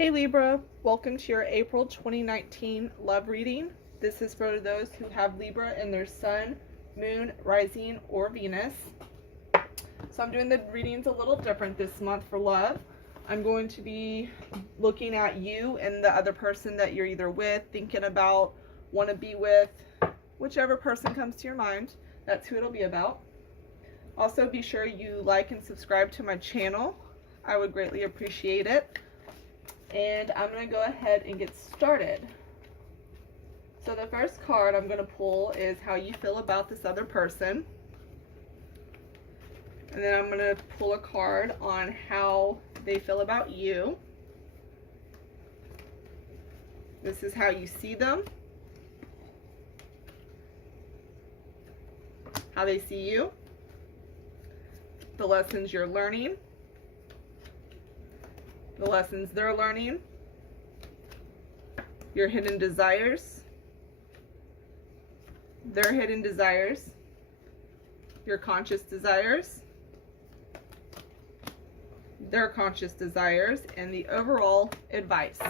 Hey Libra, welcome to your April 2019 love reading. This is for those who have Libra in their sun, moon, rising, or Venus. So I'm doing the readings a little different this month for love. I'm going to be looking at you and the other person that you're either with, thinking about, want to be with, whichever person comes to your mind. That's who it'll be about. Also, be sure you like and subscribe to my channel. I would greatly appreciate it. And I'm going to go ahead and get started. So the first card I'm going to pull is how you feel about this other person. And then I'm going to pull a card on how they feel about you. This is how you see them. How they see you. The lessons you're learning. The lessons they're learning, your hidden desires, their hidden desires, your conscious desires, their conscious desires, and the overall advice.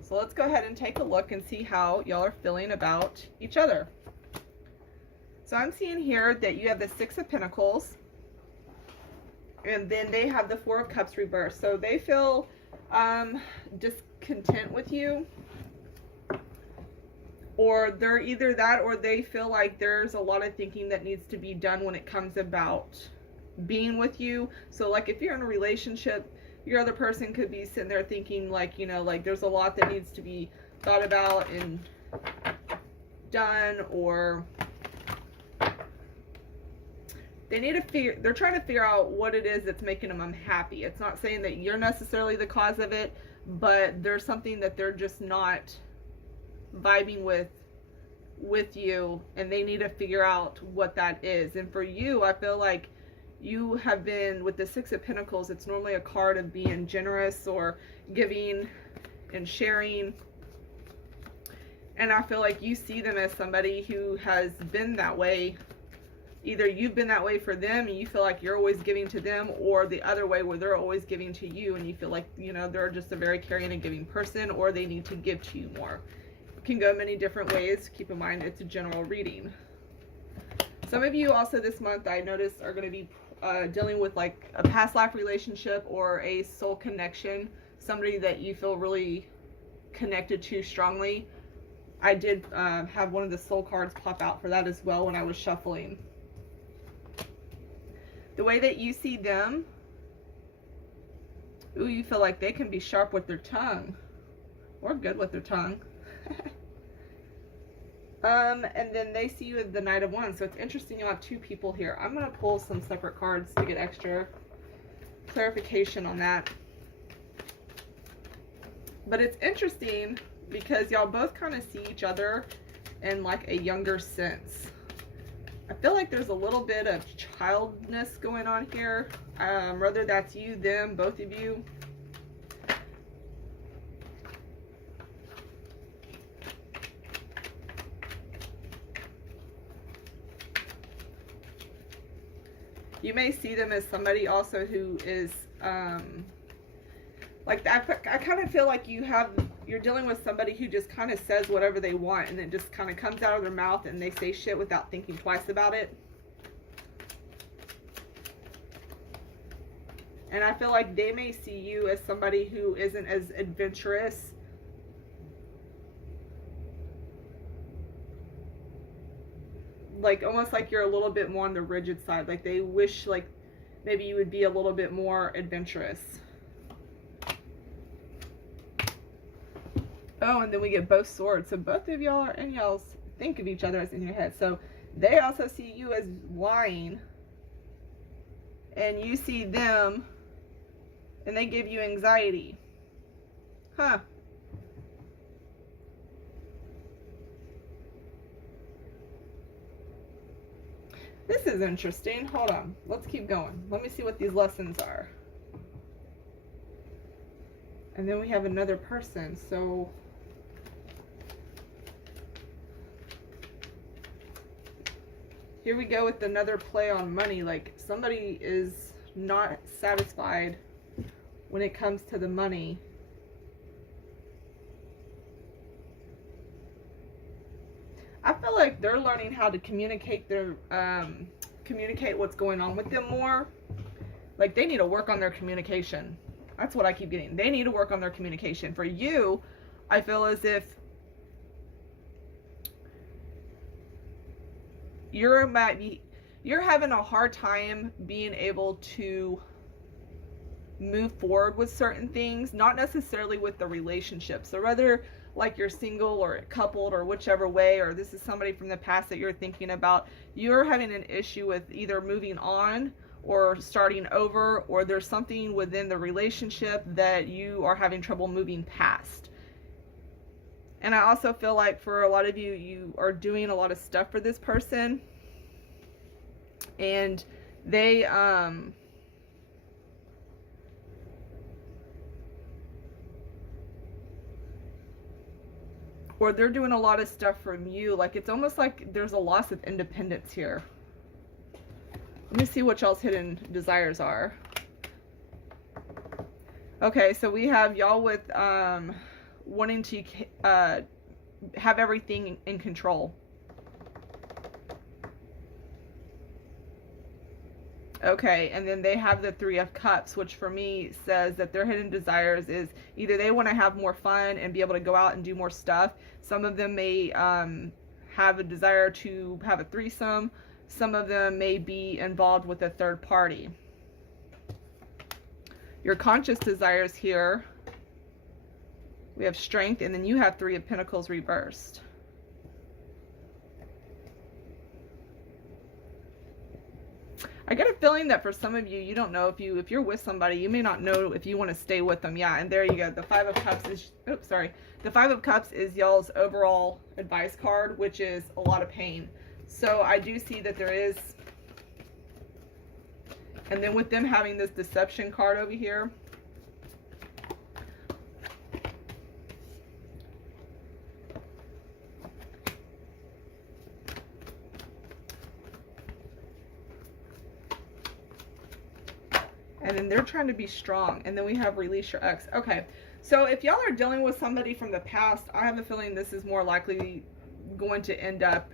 So let's go ahead and take a look and see how y'all are feeling about each other. So I'm seeing here that you have the Six of Pentacles. And then they have the Four of Cups reversed. So they feel discontent with you. Or they're either that or they feel like there's a lot of thinking that needs to be done when it comes about being with you. So like if you're in a relationship, your other person could be sitting there thinking like, you know, like there's a lot that needs to be thought about and done, or they need to figure, they're trying to figure out what it is that's making them unhappy. It's not saying that you're necessarily the cause of it, but there's something that they're just not vibing with you, and they need to figure out what that is. And for you, I feel like you have been, with the Six of Pentacles, it's normally a card of being generous or giving and sharing. And I feel like you see them as somebody who has been that way. Either you've been that way for them and you feel like you're always giving to them, or the other way where they're always giving to you and you feel like, you know, they're just a very caring and giving person, or they need to give to you more. It can go many different ways. Keep in mind, it's a general reading. Some of you also this month, I noticed, are going to be dealing with like a past life relationship or a soul connection. Somebody that you feel really connected to strongly. I did have one of the soul cards pop out for that as well when I was shuffling. The way that you see them, ooh, you feel like they can be sharp with their tongue, or good with their tongue. And then they see you as the Knight of Wands. So it's interesting you have two people here. I'm going to pull some separate cards to get extra clarification on that. But it's interesting because y'all both kind of see each other in like a younger sense. I feel like there's a little bit of childness going on here, whether that's you, them, both of you. You may see them as somebody also who is, like, I kind of feel like you're dealing with somebody who just kind of says whatever they want, and it just kind of comes out of their mouth and they say shit without thinking twice about it. And I feel like they may see you as somebody who isn't as adventurous. Like almost like you're a little bit more on the rigid side. Like they wish like maybe you would be a little bit more adventurous. Oh, and then we get both swords. So both of y'all are in y'all's, think of each other as in your head. So they also see you as lying. And you see them. And they give you anxiety. Huh. This is interesting. Hold on. Let's keep going. Let me see what these lessons are. And then we have another person. So here we go with another play on money. Like somebody is not satisfied when it comes to the money. they're learning how to communicate their communicate what's going on with them more. Like, they need to work on their communication. That's what I keep getting. They need to work on their communication. For you, I feel as if you're having a hard time being able to move forward with certain things, not necessarily with the relationship. So whether like you're single or coupled or whichever way, or this is somebody from the past that you're thinking about, you're having an issue with either moving on or starting over, or there's something within the relationship that you are having trouble moving past. And I also feel like for a lot of you, you are doing a lot of stuff for this person, and they or they're doing a lot of stuff from you. Like, it's almost like there's a loss of independence here. Let me see what y'all's hidden desires are. Okay, so we have y'all with wanting to have everything in control. Okay, and then they have the Three of Cups, which for me says that their hidden desires is either they want to have more fun and be able to go out and do more stuff. Some of them may have a desire to have a threesome. Some of them may be involved with a third party. Your conscious desires here, we have Strength, and then you have Three of Pentacles reversed. I get a feeling that for some of you, you don't know if you're with somebody, you may not know if you want to stay with them. Yeah, and there you go. The Five of Cups is, oops, sorry. The Five of Cups is y'all's overall advice card, which is a lot of pain. So I do see that there is, and then with them having this deception card over here, and then they're trying to be strong, and then we have Release Your Ex. Okay, so if y'all are dealing with somebody from the past, I have a feeling this is more likely going to end up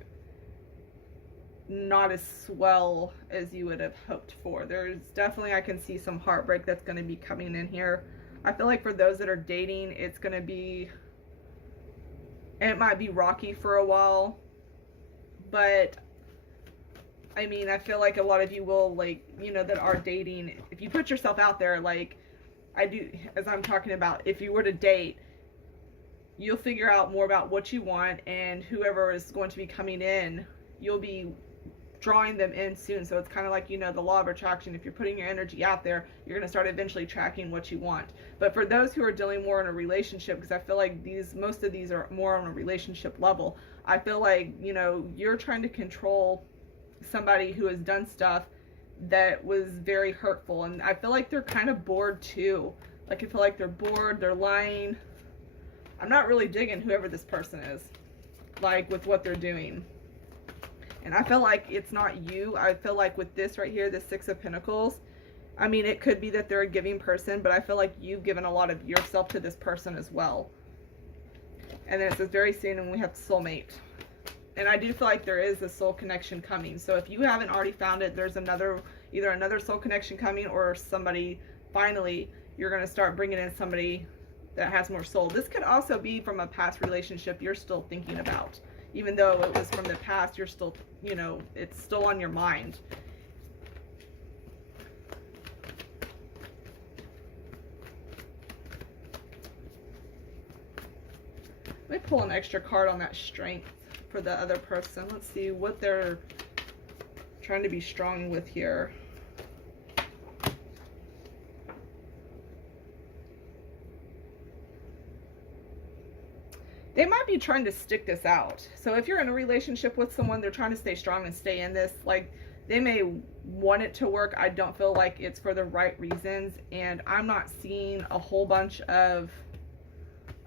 not as swell as you would have hoped for. There's definitely, I can see some heartbreak that's going to be coming in here. I feel like for those that are dating, it's going to be, it might be rocky for a while, but I mean, I feel like a lot of you will, like, you know, that are dating, if you put yourself out there, like I do, as I'm talking about, if you were to date, you'll figure out more about what you want, and whoever is going to be coming in, you'll be drawing them in soon. So it's kind of like, you know, the law of attraction. If you're putting your energy out there, you're going to start eventually tracking what you want. But for those who are dealing more in a relationship, because I feel like most of these are more on a relationship level, I feel like, you know, you're trying to control somebody who has done stuff that was very hurtful, and I feel like they're kind of bored too. Like, I feel like they're bored, they're lying. I'm not really digging whoever this person is, like, with what they're doing. And I feel like it's not you. I feel like with this right here, the Six of Pentacles, I mean, it could be that they're a giving person, but I feel like you've given a lot of yourself to this person as well. And then it says very soon, and we have soulmate. And I do feel like there is a soul connection coming. So if you haven't already found it, there's either another soul connection coming, or somebody, finally, you're going to start bringing in somebody that has more soul. This could also be from a past relationship you're still thinking about. Even though it was from the past, you're still, you know, it's still on your mind. Let me pull an extra card on that Strength for the other person. Let's see what they're trying to be strong with here. They might be trying to stick this out. So if you're in a relationship with someone, they're trying to stay strong and stay in this. Like, they may want it to work. I don't feel like it's for the right reasons. And I'm not seeing a whole bunch of,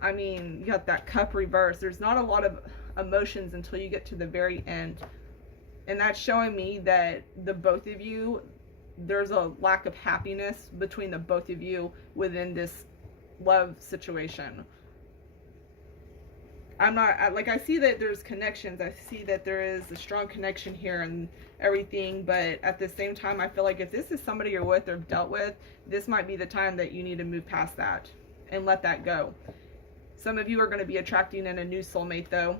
I mean, you got that Cup reverse. There's not a lot of emotions until you get to the very end. And that's showing me that the both of you, there's a lack of happiness between the both of you within this love situation. I'm not, like, I see that there's connections. I see that there is a strong connection here and everything, but at the same time, I feel like if this is somebody you're with or dealt with, this might be the time that you need to move past that and let that go. Some of you are going to be attracting in a new soulmate, though.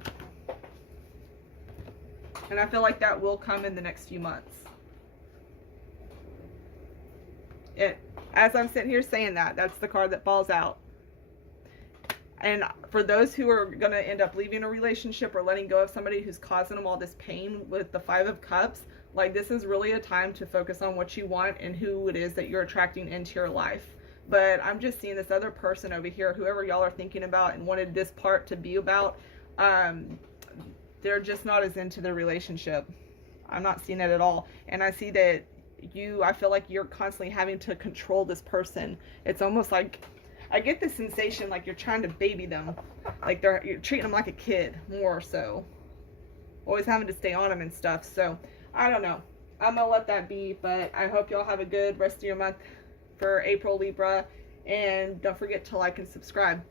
And I feel like that will come in the next few months. As I'm sitting here saying that, that's the card that falls out. And for those who are going to end up leaving a relationship or letting go of somebody who's causing them all this pain with the Five of Cups, like, this is really a time to focus on what you want and who it is that you're attracting into your life. But I'm just seeing this other person over here, whoever y'all are thinking about and wanted this part to be about, they're just not as into the relationship. I'm not seeing it at all. And I see that I feel like you're constantly having to control this person. It's almost like, I get the sensation like you're trying to baby them. Like you're treating them like a kid, more so. Always having to stay on them and stuff. So, I don't know. I'm going to let that be. But I hope y'all have a good rest of your month for April, Libra. And don't forget to like and subscribe.